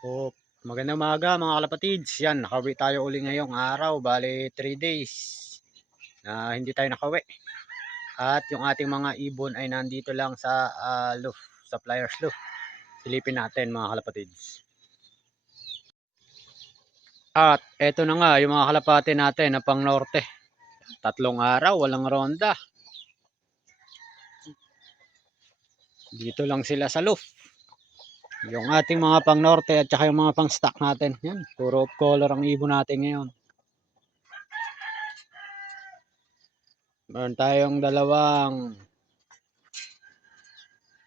O, magandang umaga mga kalapatids. Yan, nakauwi tayo uli ngayong araw. Bale, 3 days na hindi tayo nakauwi. At yung ating mga ibon ay nandito lang sa loof, sa flyers loof. Silipin natin mga kalapatids. At eto na nga yung mga kalapati natin na pang norte. 3 araw, walang ronda. Dito lang sila sa loof. Yung ating mga pang norte at saka yung mga pang stock natin. Yan, puro off color ang ibon natin ngayon. Meron tayong dalawang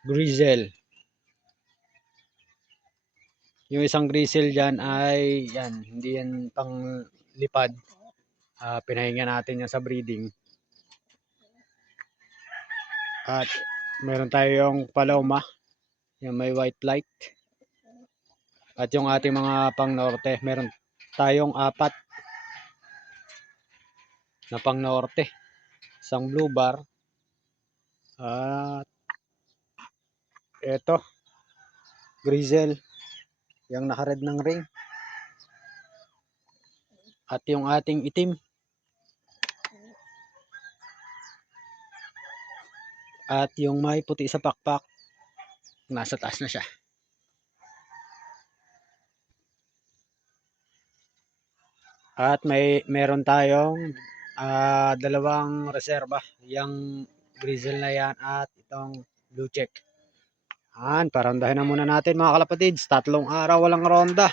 grizzle. Yung isang grizzle dyan ay yan, hindi yan pang lipad. Pinahinga natin yan sa breeding. At meron tayong paloma, yung may white light. At yung ating mga pang norte, meron tayong 4 na pang norte. Isang blue bar. At eto, grizzle, yung naka-red ng ring. At yung ating itim. At yung may puti sa pakpak, nasa taas na siya. At meron tayong dalawang reserba, yung grizzle na yan at itong blue check. Parandahin na muna natin mga kalapatids. 3 araw walang ronda.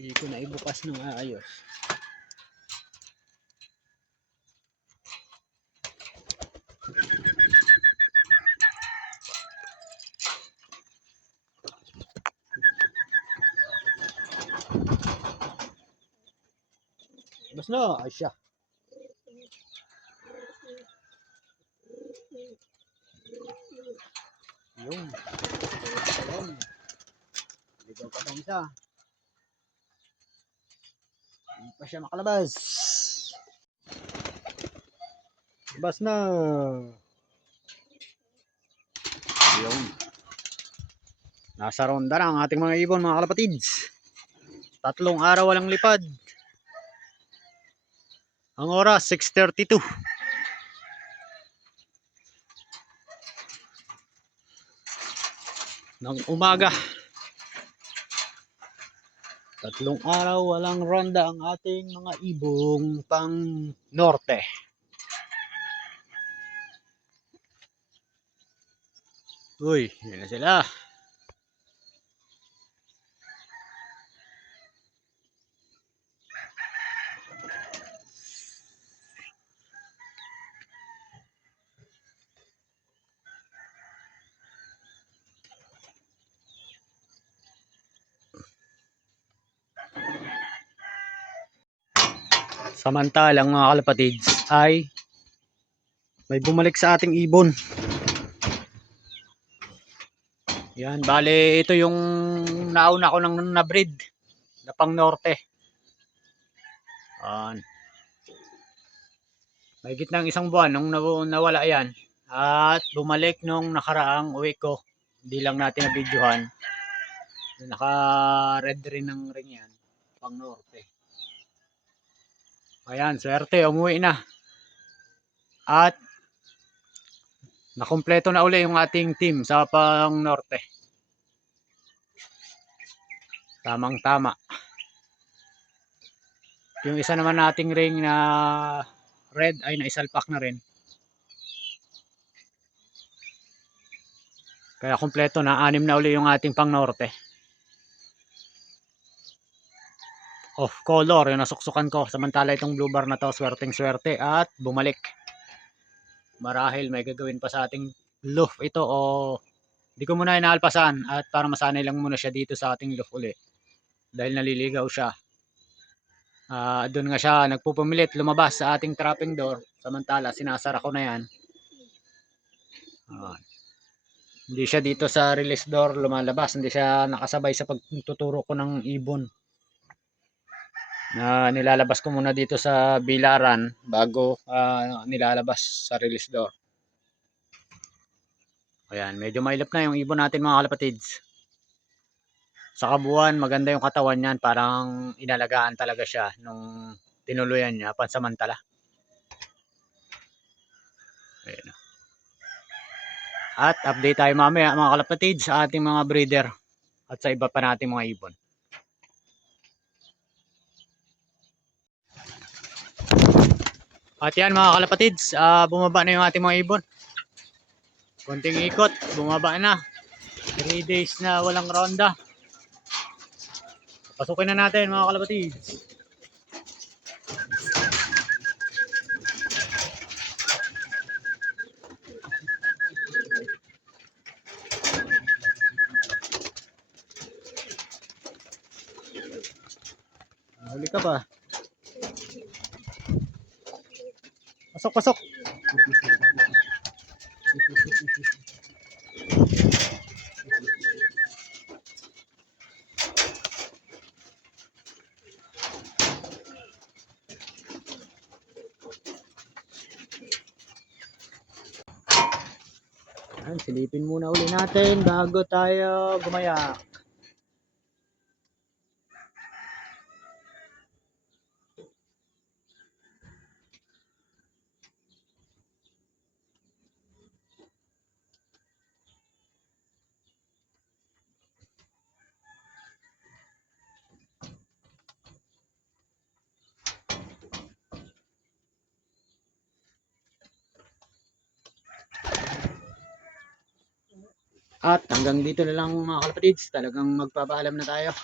Hindi ko na ibukas ng ayos. Bas na, ay siya. Yun. Yun. Ligaw pa tong isa. Hindi pa siya makalabas. Bas na. Yun. Nasa ronda na ang ating mga ibon mga kalapatids. 3 araw walang lipad. Ang oras 6:32 ng umaga. 3 araw walang ronda ang ating mga ibong pang norte. Uy, yun na sila. Samantalang mga kalapatids ay may bumalik sa ating ibon. Yan, bale ito yung nauna ko nang na-breed na pang norte. May gitnang 1 buwan nung nawala yan at bumalik nung nakaraang uwi ko. Hindi lang natin na-videohan. Naka-red rin ng ring yan, pang norte. Ayan, swerte, umuwi na. At nakumpleto na uli yung ating team sa pang norte. Tamang tama. Yung isa naman nating ring na red ay naisalpak na rin. Kaya kumpleto na, 6 na uli yung ating pang norte. Off color yung nasuksukan ko. Samantala itong blue bar na to, swerteng swerte at bumalik. Marahil may gagawin pa sa ating loof ito o di ko muna inaalpasan at para masanay lang muna siya dito sa ating loof uli. dahil naliligaw siya. Doon nga siya nagpupumilit lumabas sa ating trapping door, samantala sinasara ko na yan. Hindi siya dito sa release door lumalabas, hindi siya nakasabay sa pagtuturo ko ng ibon. Nilalabas ko muna dito sa bilaran bago nilalabas sa release door. Ayan, medyo mailap na yung ibon natin mga kalapatids. Sa kabuuan, maganda yung katawan niyan, parang inalagaan talaga siya nung tinuluyan niya pansamantala. Ayan. At update tayo mamaya mga kalapatids sa ating mga breeder at sa iba pa nating mga ibon. At yan mga kalapatids, bumaba na yung ating mga ibon. Konting ikot, bumaba na. 3 days na walang ronda. Pasukin na natin mga kalapatids. Huli ka ba? Pasok, pasok. Silipin muna uli natin bago tayo gumaya. At hanggang dito na lang mga kalapatids, talagang magpapaalam na tayo.